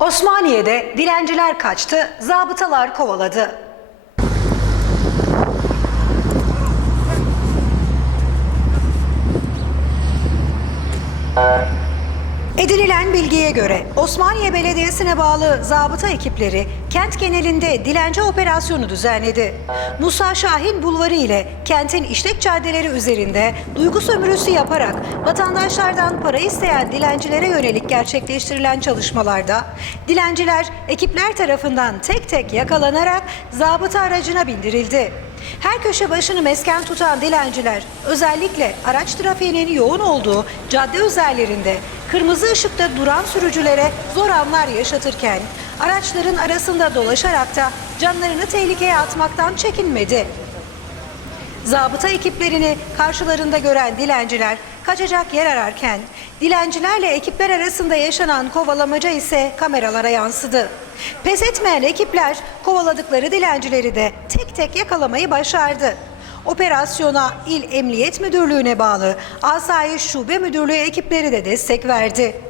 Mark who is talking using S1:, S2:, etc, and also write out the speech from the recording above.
S1: Osmaniye'de dilenciler kaçtı, zabıtalar kovaladı. Edinilen bilgiye göre Osmaniye Belediyesi'ne bağlı zabıta ekipleri kent genelinde dilenci operasyonu düzenledi. Musa Şahin Bulvarı ile kentin işlek caddeleri üzerinde duygu sömürüsü yaparak vatandaşlardan para isteyen dilencilere yönelik gerçekleştirilen çalışmalarda dilenciler ekipler tarafından tek tek yakalanarak zabıta aracına bindirildi. Her köşe başını mesken tutan dilenciler özellikle araç trafiğinin yoğun olduğu cadde üzerlerinde kırmızı ışıkta duran sürücülere zor anlar yaşatırken araçların arasında dolaşarak da canlarını tehlikeye atmaktan çekinmedi. Zabıta ekiplerini karşılarında gören dilenciler kaçacak yer ararken dilencilerle ekipler arasında yaşanan kovalamaca ise kameralara yansıdı. Pes etmeyen ekipler kovaladıkları dilencileri de tek tek yakalamayı başardı. Operasyona İl Emniyet Müdürlüğü'ne bağlı Asayiş Şube Müdürlüğü ekipleri de destek verdi.